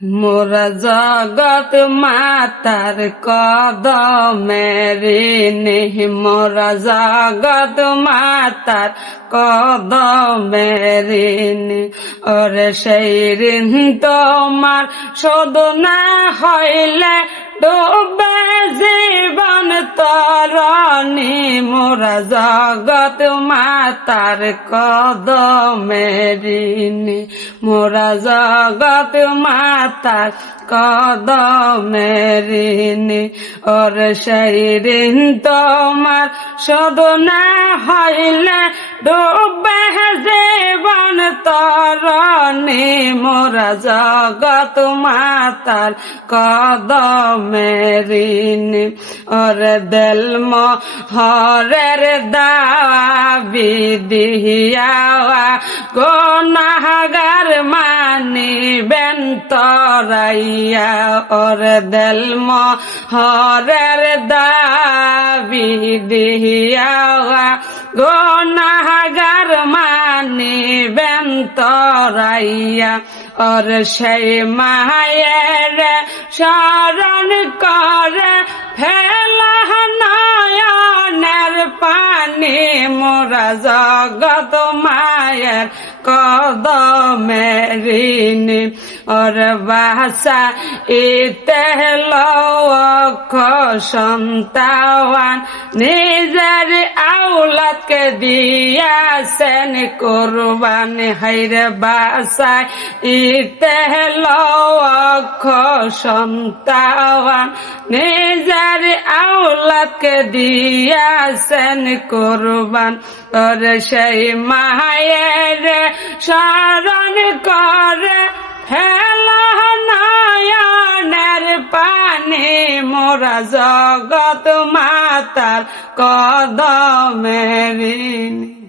মোরা জগৎ মাতার কদমের ঋণী, মোরা জগৎ মাতার কদমের ঋণী। ওরে সেই ঋণ তোমার শোধ না হইলে ডুবে জীবন তরণী। মোরা জগৎ মাতার কদমের ঋণী, মোরা জগৎ মাতার কদমের ঋণী। ওর সেই ঋণ তোমার শোধ না হইলে ডুবে জীবন তরণী। মোরা জগৎ মাতার কদমের ঋণী। ওর দেল মোহরের দাবি দিয়াওয়া গুনাহগার মানিবেন তরাইয়া। ওর দেল মোহরের দাবি দিয়াওয়া গুনাহগার মানিবেন তরাইয়া। ওর সেই মায়ের শরণ করে ফেলা নয়নের পানি। মোরা জগৎ মায়ের কদমের ঋণী। ওর বাসা ইতে লক্ষ সন্তান নিজের আওলাদকে দিয়াছেন কোরবান। হাইরে বাসায় ইতে লক্ষ সন্তান নিজের আওলাদকে দিয়াছেন কোরবান। ওর সেই মায়ের শরণ করে ফেলা নয়নের পানি। মোরা জগৎ মাতার কদমের ঋণী।